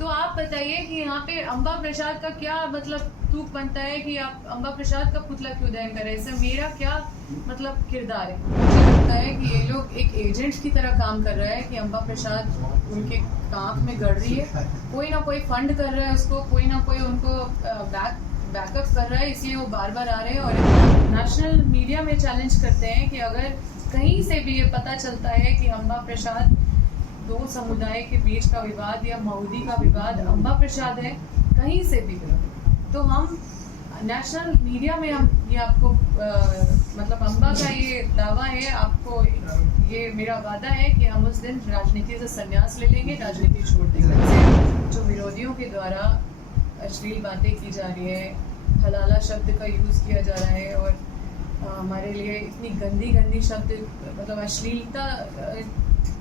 तो आप बताइए कि यहाँ पे अम्बा प्रसाद का क्या मतलब तुक बनता है कि आप अम्बा प्रसाद का पुतला क्यों दहन करें? इससे मेरा क्या मतलब किरदार है? मुझे लगता है कि ये लोग एक एजेंट की तरह काम कर रहा है कि अम्बा प्रसाद उनके कांख में गड़ रही है, कोई ना कोई फंड कर रहा है उसको, कोई ना कोई उनको बैकअप कर रहा है, इसलिए वो बार बार आ रहे हैं और नेशनल मीडिया में चैलेंज करते हैं कि अगर कहीं से भी ये पता चलता है कि अम्बा प्रसाद दो समुदाय के बीच का विवाद या मऊदी का विवाद अम्बा प्रसाद है कहीं से भी, तो हम नेशनल मीडिया में हम ये आपको मतलब अम्बा का ये दावा है, आपको ये मेरा वादा है कि हम उस दिन राजनीति से संन्यास ले लेंगे, राजनीति छोड़ देंगे। जो विरोधियों के द्वारा अश्लील बातें की जा रही है, हलाला शब्द का यूज़ किया जा रहा है और हमारे लिए इतनी गंदी गंदी शब्द मतलब अश्लीलता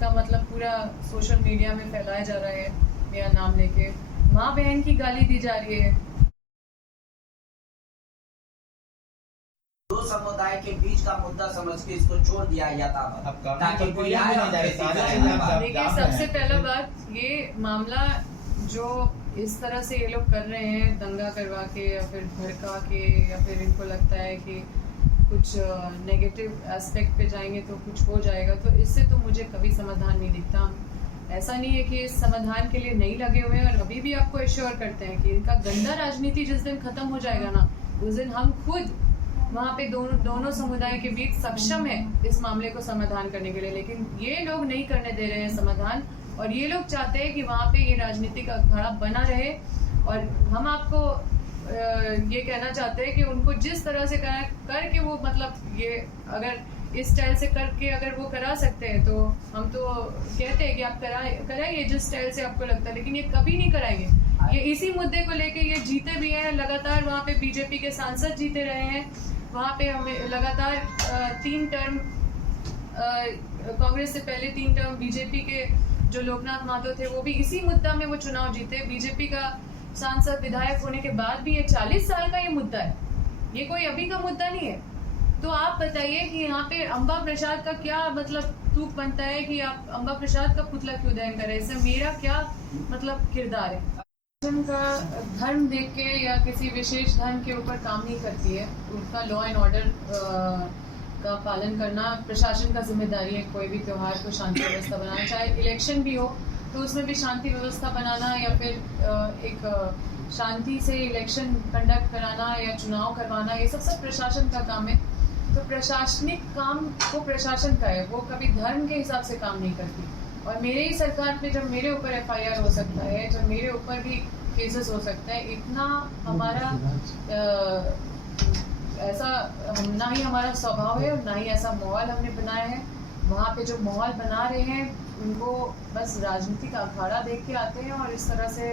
का मतलब पूरा सोशल मीडिया में फैलाया जा रहा है, मेरा नाम लेके माँ बहन की गाली दी जा रही है। दो समुदाय के बीच का मुद्दा समझ के इसको छोड़ दिया जाता ताकि कोई देखिए, सबसे पहला बात ये मामला जो इस तरह से ये लोग कर रहे हैं दंगा करवा के या फिर भड़का के या फिर इनको लगता है कि कुछ नेगेटिव एस्पेक्ट पे जाएंगे तो कुछ हो जाएगा, तो इससे तो मुझे कभी समाधान नहीं दिखता। ऐसा नहीं है कि इस समाधान के लिए नहीं लगे हुए हैं और अभी भी आपको एश्योर करते हैं कि इनका गंदा राजनीति जिस दिन खत्म हो जाएगा ना, उस दिन हम खुद वहाँ पे दोनों समुदाय के बीच सक्षम है इस मामले को समाधान करने के लिए, लेकिन ये लोग नहीं करने दे रहे हैं समाधान और ये लोग चाहते हैं कि वहाँ पे ये राजनीतिक अखाड़ा बना रहे। और हम आपको ये कहना चाहते हैं कि उनको जिस तरह से करके वो मतलब ये अगर इस स्टाइल से करके अगर वो करा सकते हैं तो हम तो कहते हैं कि आप कराइए जिस स्टाइल से आपको लगता है, लेकिन ये कभी नहीं कराएंगे। ये इसी मुद्दे को लेके ये जीते भी हैं लगातार, वहाँ पे बीजेपी के सांसद जीते रहे हैं, वहाँ पे हमें लगातार 3 टर्म कांग्रेस से पहले 3 टर्म बीजेपी के जो लोकनाथ माधव थे वो भी इसी मुद्दा में वो चुनाव जीते। बीजेपी का सांसद विधायक होने के बाद भी ये 40 साल का ये मुद्दा है, ये कोई अभी का मुद्दा नहीं है। तो आप बताइए कि यहाँ पे अम्बा प्रसाद का क्या मतलब तुक बनता है कि आप अम्बा प्रसाद का पुतला क्यों दहन करें? इससे मेरा क्या मतलब किरदार है? का धर्म देख के या किसी विशेष धर्म के ऊपर काम नहीं करती है, उनका लॉ एंड ऑर्डर का पालन करना प्रशासन का जिम्मेदारी है। कोई भी त्योहार को शांति व्यवस्था बनाना, चाहे इलेक्शन भी हो तो उसमें भी शांति व्यवस्था बनाना या फिर एक शांति से इलेक्शन कंडक्ट कराना या चुनाव करवाना, ये सब प्रशासन का काम है। तो प्रशासनिक काम वो प्रशासन का है, वो कभी धर्म के हिसाब से काम नहीं करती। और मेरे ही सरकार पे जब मेरे ऊपर FIR हो सकता है, जब मेरे ऊपर भी केसेस हो सकता है, इतना हमारा ऐसा ना ही हमारा स्वभाव है और ना ही ऐसा माहौल हमने बनाया है। वहाँ पे जो माहौल बना रहे हैं उनको बस राजनीतिक अखाड़ा देख के आते हैं और इस तरह से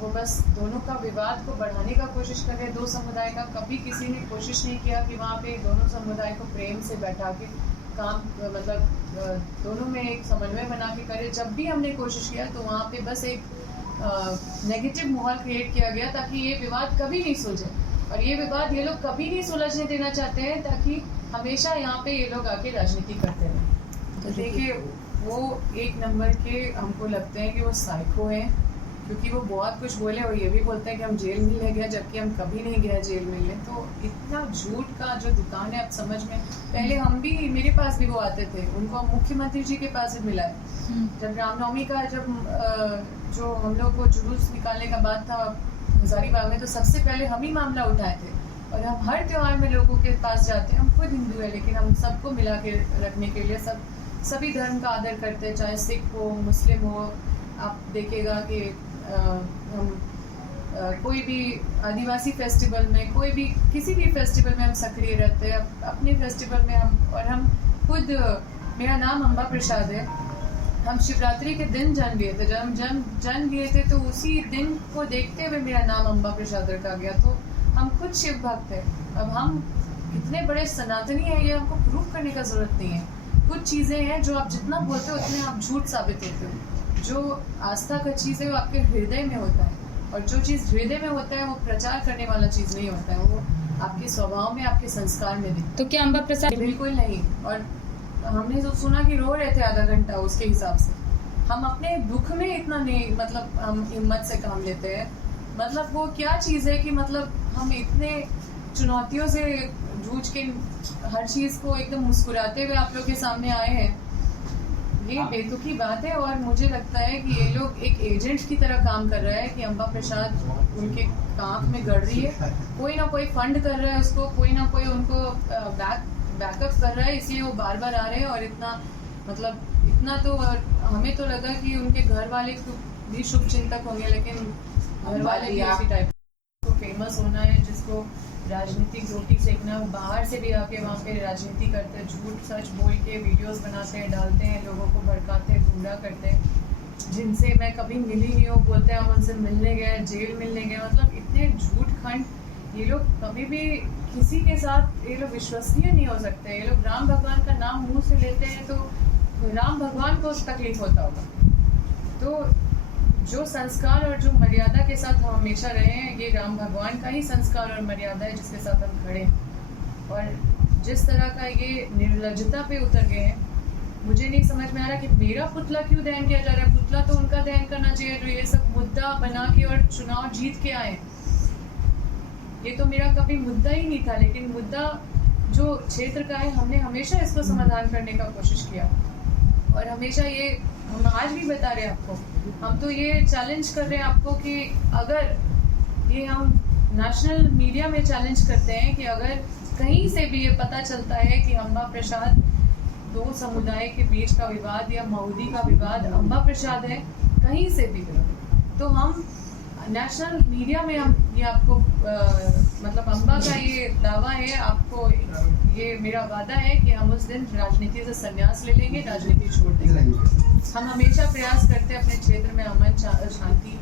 वो बस दोनों का विवाद को बढ़ाने का कोशिश कर रहे हैं। दो समुदाय का कभी किसी ने कोशिश नहीं किया कि वहाँ पे दोनों समुदाय को प्रेम से बैठा के काम मतलब दोनों में एक समन्वय बना के करे। जब भी हमने कोशिश किया तो वहाँ पे बस एक नेगेटिव माहौल क्रिएट किया गया ताकि ये विवाद कभी नहीं सुलझे, और ये विवाद ये लोग कभी नहीं सुलझने देना चाहते हैं ताकि हमेशा यहाँ पे ये लोग आके राजनीति करते रहें। तो देखिए, वो एक नंबर के हमको लगते हैं कि वो साइको हैं, क्योंकि वो बहुत कुछ बोले और ये भी बोलते हैं कि हम जेल मिलने गए, जबकि हम कभी नहीं गए जेल मिलने। तो इतना झूठ का जो दुकान है, आप समझ में, पहले हम भी, मेरे पास भी वो आते थे, उनको हम मुख्यमंत्री जी के पास भी मिला है। जब रामनवमी का जब जो हम लोग को जुलूस निकालने का बात था हजारीबाग में, तो सबसे पहले हम ही मामला उठाए थे। और हम हर त्यौहार में लोगों के पास जाते हैं, हम खुद हिंदू है लेकिन हम सबको मिला के रखने के लिए सभी धर्म का आदर करते हैं, चाहे सिख हो मुस्लिम हो। आप देखिएगा कि हम कोई भी आदिवासी फेस्टिवल में, कोई भी किसी भी फेस्टिवल में हम सक्रिय रहते हैं अपने फेस्टिवल में। हम खुद, मेरा नाम अम्बा प्रसाद है, हम शिवरात्रि के दिन जन्म लिए थे। जब जन्म लिए थे तो उसी दिन को देखते हुए मेरा नाम अम्बा प्रसाद रखा गया। तो हम खुद शिव भक्त हैं। अब हम कितने बड़े सनातनी हैं ये हमको प्रूव करने का ज़रूरत नहीं है। कुछ चीज़ें हैं जो आप जितना बोलते हो उतने आप झूठ साबित होते हो। जो आस्था का चीज़ है वो आपके हृदय में होता है, और जो चीज़ हृदय में होता है वो प्रचार करने वाला चीज़ नहीं होता है, वो आपके स्वभाव में, आपके संस्कार में दिखता है। तो क्या अम्बा प्रसाद? बिल्कुल नहीं। और हमने जो सुना कि रो रहे थे आधा घंटा उसके हिसाब से, हम अपने दुख में इतना नहीं, मतलब हम हिम्मत से काम लेते हैं। मतलब वो क्या चीज़ है कि मतलब हम इतने चुनौतियों से जूझ के हर चीज़ को एकदम मुस्कुराते हुए आप लोग के सामने आए हैं। ये बेतुकी बात है और मुझे लगता है कि ये लोग एक एजेंट की तरह काम कर रहा है कि अम्बा प्रसाद उनके आँख में गड़ रही है, कोई ना कोई फंड कर रहा है उसको, कोई ना कोई उनको बैकअप कर रहा है, इसलिए वो बार बार आ रहे हैं। और इतना मतलब इतना तो हमें तो लगा कि उनके घर वाले तो भी शुभ चिंतक होंगे, लेकिन घर वाले भी इसी टाइप को फेमस होना है, जिसको राजनीतिक रोटी सेकना, वो बाहर से भी आके वहाँ पे राजनीति करते हैं, झूठ सच बोल के वीडियोस बनाते हैं, डालते हैं, लोगों को भड़काते हैं, गुमराह करते हैं, जिनसे मैं कभी मिली नहीं हूँ, बोलते हैं हम उनसे मिलने गए, जेल मिलने गए। मतलब इतने झूठ खंड, ये लोग कभी भी किसी के साथ, ये लोग विश्वसनीय नहीं हो सकते। ये लोग राम भगवान का नाम मुँह से लेते हैं तो राम भगवान को तकलीफ होता होगा। तो जो संस्कार और जो मर्यादा के साथ हम हमेशा रहे हैं, ये राम भगवान का ही संस्कार और मर्यादा है जिसके साथ हम खड़े हैं। और जिस तरह का ये निर्लज्जता पे उतर गए हैं, मुझे नहीं समझ में आ रहा कि मेरा पुतला क्यों दहन किया जा रहा है। पुतला तो उनका दहन करना चाहिए जो ये सब मुद्दा बना के और चुनाव जीत के आए। ये तो मेरा कभी मुद्दा ही नहीं था, लेकिन मुद्दा जो क्षेत्र का है, हमने हमेशा इसको समाधान करने का कोशिश किया। और हमेशा ये हम आज भी बता रहे हैं आपको, हम तो ये चैलेंज कर रहे हैं आपको कि अगर ये हम नेशनल मीडिया में चैलेंज करते हैं कि अगर कहीं से भी ये पता चलता है कि अम्बा प्रसाद दो समुदाय के बीच का विवाद या मऊदी का विवाद अम्बा प्रसाद है, कहीं से भी, तो हम नेशनल मीडिया में हम ये आपको मतलब अम्बा का ये दावा है, आपको ये मेरा वादा है कि हम उस दिन राजनीति से संन्यास ले लेंगे, राजनीति छोड़ देंगे। हम हमेशा प्रयास करते हैं अपने क्षेत्र में अमन शांति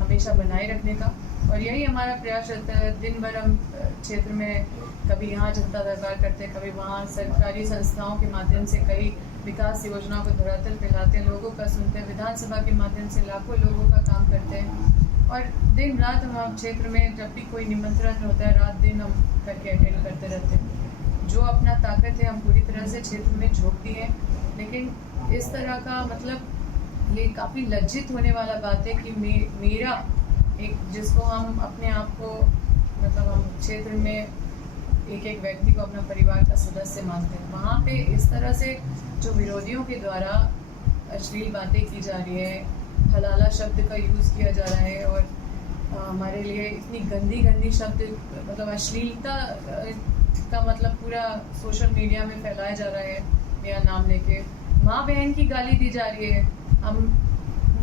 हमेशा बनाए रखने का, और यही हमारा प्रयास रहता है। दिन भर हम क्षेत्र में कभी यहाँ जनता दरबार करते हैं, कभी वहाँ सरकारी संस्थाओं के माध्यम से कई विकास योजनाओं को धरातल पे लाते हैं, लोगों का सुनते हैं, विधानसभा के माध्यम से लाखों लोगों का काम करते हैं। और दिन रात हम क्षेत्र में जब भी कोई निमंत्रण होता है, रात दिन हम करके अटेंड करते रहते हैं। जो अपना ताकत है हम पूरी तरह से क्षेत्र में झोंक दिए हैं, लेकिन इस तरह का मतलब ये काफ़ी लज्जित होने वाला बात है कि मेरा एक, जिसको हम अपने आप को मतलब हम क्षेत्र में एक एक व्यक्ति को अपना परिवार का सदस्य मानते हैं, वहाँ पे इस तरह से जो विरोधियों के द्वारा अश्लील बातें की जा रही है, हलाला शब्द का यूज़ किया जा रहा है, और हमारे लिए इतनी गंदी गंदी शब्द मतलब अश्लीलता का मतलब पूरा सोशल मीडिया में फैलाया जा रहा है, मेरा नाम लेके माँ बहन की गाली दी जा रही है।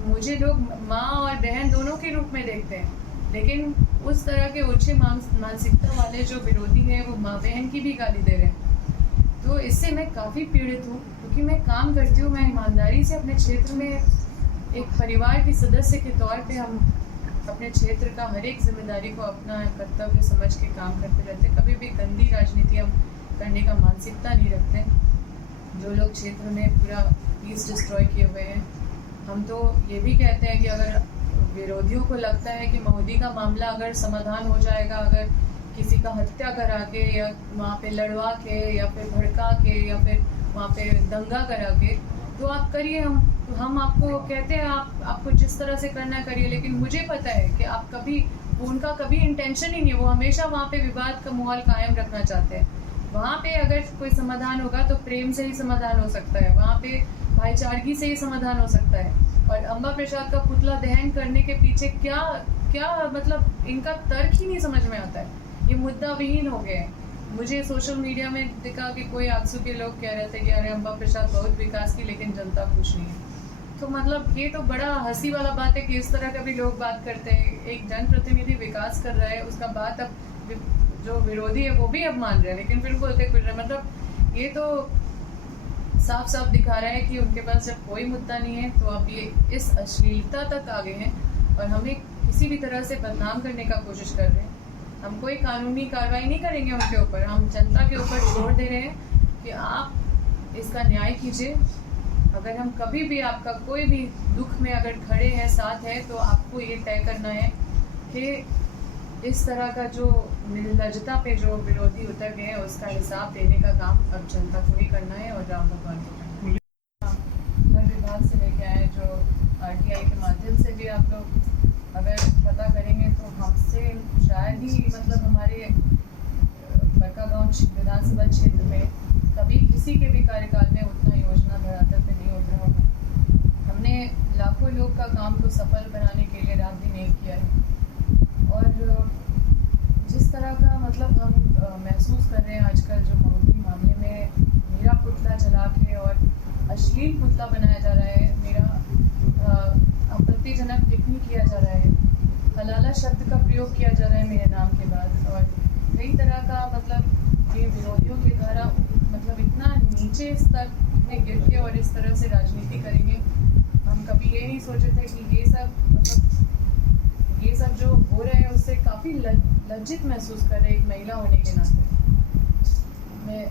मुझे लोग माँ और बहन दोनों के रूप में देखते हैं, लेकिन उस तरह के उच्च मानसिकता वाले जो विरोधी हैं वो माँ बहन की भी गाली दे रहे हैं। तो इससे मैं काफ़ी पीड़ित हूँ, क्योंकि मैं काम करती हूँ, मैं ईमानदारी से अपने क्षेत्र में एक परिवार के सदस्य के तौर पे हम अपने क्षेत्र का हर एक जिम्मेदारी को अपना कर्तव्य समझ के काम करते रहते। कभी भी गंदी राजनीति हम करने का मानसिकता नहीं रखते। जो लोग क्षेत्र में पूरा पीस डिस्ट्रॉय किए हुए हैं, हम तो ये भी कहते हैं कि अगर विरोधियों को लगता है कि मऊदी का मामला अगर समाधान हो जाएगा, अगर किसी का हत्या करा के या वहाँ पे लड़वा के या फिर भड़का के या फिर वहाँ पे दंगा करा के, तो आप करिए। हम आपको कहते हैं आपको जिस तरह से करना करिए, लेकिन मुझे पता है कि आप कभी, उनका कभी इंटेंशन ही नहीं है, वो हमेशा वहाँ पे विवाद का माहौल कायम रखना चाहते हैं। वहाँ पे अगर कोई समाधान होगा तो प्रेम से ही समाधान हो सकता है, वहाँ पे भाईचारगी से ही समाधान हो सकता है। और अम्बा प्रसाद का पुतला दहन करने के पीछे क्या मतलब इनका तर्क ही नहीं समझ में आता है। ये मुद्दा विहीन हो गए। मुझे सोशल मीडिया में दिखा कि कोई आगसू के लोग कह रहे थे कि अरे अम्बा प्रसाद बहुत विकास की, लेकिन जनता खुश नहीं है। तो मतलब ये तो बड़ा हंसी वाला बात है कि इस तरह का भी लोग बात करते हैं। एक जनप्रतिनिधि विकास कर रहा है, उसका बात अब जो विरोधी है वो भी अब मान रहे हैं, लेकिन फिर बोलते कुछ रहे। मतलब ये तो साफ साफ दिखा रहा है कि उनके पास जब कोई मुद्दा नहीं है तो अब ये इस अश्लीलता तक आ गए हैं और हमें किसी भी तरह से बदनाम करने का कोशिश कर रहे हैं। हम कोई कानूनी कार्रवाई नहीं करेंगे उनके ऊपर, हम जनता के ऊपर छोड़ दे रहे हैं कि आप इसका न्याय कीजिए। अगर हम कभी भी आपका कोई भी दुख में अगर खड़े हैं, साथ है, तो आपको ये तय करना है कि इस तरह का जो निर्लज्जता पे जो विरोधी उतर गए हैं उसका हिसाब देने का काम अब जनता को ही करना है और राम भगवान को करना है। हर विभाग से लेकर किया है, जो RTI के माध्यम से भी आप लोग अगर पता करेंगे तो हमसे शायद ही मतलब हमारे बड़कागांव विधानसभा क्षेत्र में कभी किसी के भी कार्यकाल में उतना योजना धरातल पे नहीं उतरा होगा। हमने लाखों लोग का काम को सफल बनाने के लिए रात दिन एक किया है। और जिस तरह का मतलब हम महसूस कर रहे हैं आजकल, जो मऊदी मामले में मेरा पुतला जला के और अश्लील पुतला बनाया जा रहा है, मेरा आपत्तिजनक टिप्पणी किया जा रहा है, हलाला शब्द का प्रयोग किया जा रहा है मेरे नाम के बाद, और कई तरह का मतलब ये विरोधियों के द्वारा मतलब इतना नीचे स्तर में गिर के और इस तरह से राजनीति करेंगे। हम कभी ये नहीं सोचे थे कि ये सब मतलब ये सब जो हो रहा है उससे काफ़ी लज्जित महसूस कर रहे हैं एक महिला होने के नाते। मैं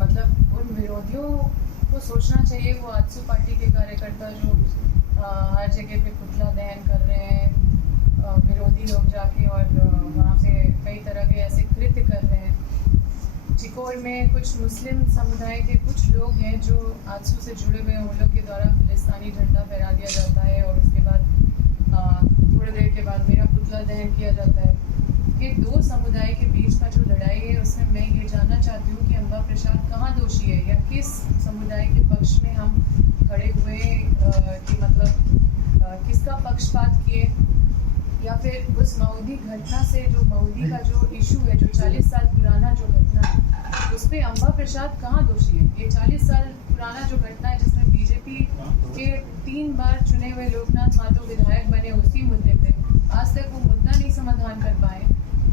मतलब उन विरोधियों को सोचना चाहिए, वो आजसू पार्टी के कार्यकर्ता जो हर जगह पे पुतला दहन कर रहे हैं, विरोधी लोग जाके और वहाँ पे कई तरह के ऐसे कृत्य कर रहे हैं। चिकोर में कुछ मुस्लिम समुदाय के कुछ लोग हैं जो आजसू से जुड़े हुए हैं, उन लोग के द्वारा फिलिस्तानी झंडा फहरा दिया जाता है और उसके बाद थोड़ी देर के बाद मेरा पुतला दहन किया जाता है। ये दो समुदाय के बीच का जो लड़ाई है उसमें मैं ये जानना चाहती हूँ कि अम्बा प्रसाद कहाँ दोषी है, या किस समुदाय के पक्ष में हम खड़े हुए कि मतलब किसका पक्षपात किए, या फिर उस मऊदी घटना से जो मऊदी का जो इशू है, जो 40 साल पुराना जो घटना है, उस पर अम्बा प्रसाद कहाँ दोषी है। ये 40 साल पुराना जो घटना है जिसमें बीजेपी के 3 बार चुने हुए लोकनाथ माधव विधायक बने, उसी मुद्दे पे आज तक वो मुद्दा नहीं समाधान कर पाए,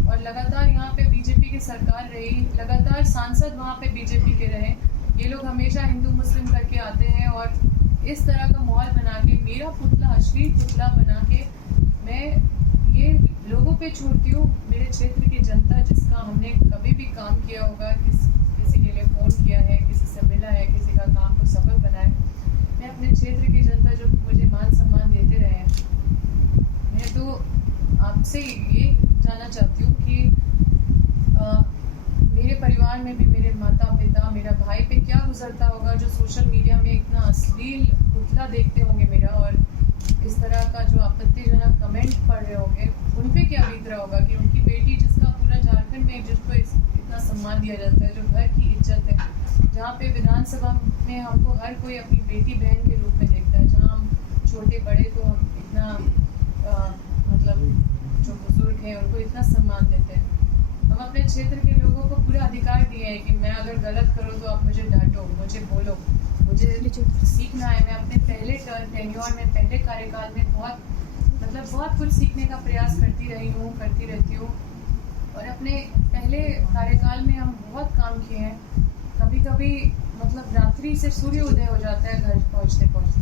और लगातार यहाँ पे बीजेपी की सरकार रही, लगातार सांसद वहाँ पे बीजेपी के रहे। ये लोग हमेशा हिंदू मुस्लिम करके आते हैं और इस तरह का माहौल बना के मेरा पुतला अश्लील पुतला बना के मैं ये लोगों पे छोड़ती हूँ। मेरे क्षेत्र की जनता जिसका हमने कभी भी काम किया होगा, किसी के लिए फ़ोन किया है, किसी से मिला है, किसी का काम को सफल बनाया, मैं अपने क्षेत्र की जनता जो मुझे मान सम्मान देते रहे हैं, मैं तो आपसे ये जानना चाहती हूँ कि मेरे परिवार में भी मेरे माता पिता, मेरा भाई पे क्या गुजरता होगा जो सोशल मीडिया में इतना अश्लील पुतला देखते होंगे मेरा, और इस तरह का जो आपत्तिजनक कमेंट पढ़ रहे होंगे, उन पे क्या बीत रहा होगा कि उनकी बेटी जिसका पूरा झारखंड में जिसको इतना सम्मान दिया जाता है, जो घर की इज्जत है, जहाँ पे विधानसभा में हमको हर कोई अपनी बेटी बहन के रूप में देखता है, जहाँ हम छोटे बड़े को हम इतना मतलब जो बुजुर्ग हैं उनको इतना सम्मान देते हैं। हम अपने क्षेत्र के लोगों को पूरा अधिकार दिए हैं कि मैं अगर गलत करूँ तो आप मुझे डांटो, मुझे बोलो, मुझे सीखना है। मैं अपने पहले टेन्योर में, पहले कार्यकाल में बहुत कुछ सीखने का प्रयास करती रही हूँ, करती रहती हूँ, और अपने पहले कार्यकाल में हम बहुत काम किए हैं। कभी कभी मतलब रात्रि से सूर्य उदय हो जाता है घर पहुँचते पहुँचते,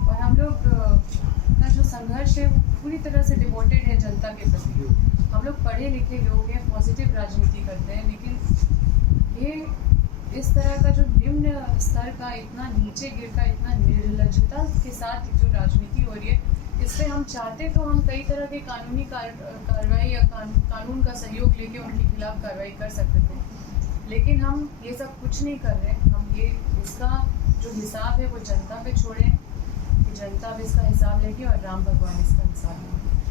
और हम लोग का जो संघर्ष है वो पूरी तरह से डिवोटेड है जनता के प्रति। हम लोग पढ़े लिखे लोग हैं, पॉजिटिव राजनीति करते हैं, लेकिन ये इस तरह का जो निम्न स्तर का, इतना नीचे गिर का, इतना निर्लज्जता के साथ जो राजनीति हो रही है, इस पर हम चाहते तो हम कई तरह के कानूनी कार्रवाई या कानून का सहयोग लेके उनके खिलाफ कार्रवाई कर सकते थे, लेकिन हम ये सब कुछ नहीं कर रहे। हम ये इसका जो हिसाब है वो जनता पे छोड़ें कि जनता अब इसका हिसाब लेगी और राम भगवान इसका हिसाब लेंगे।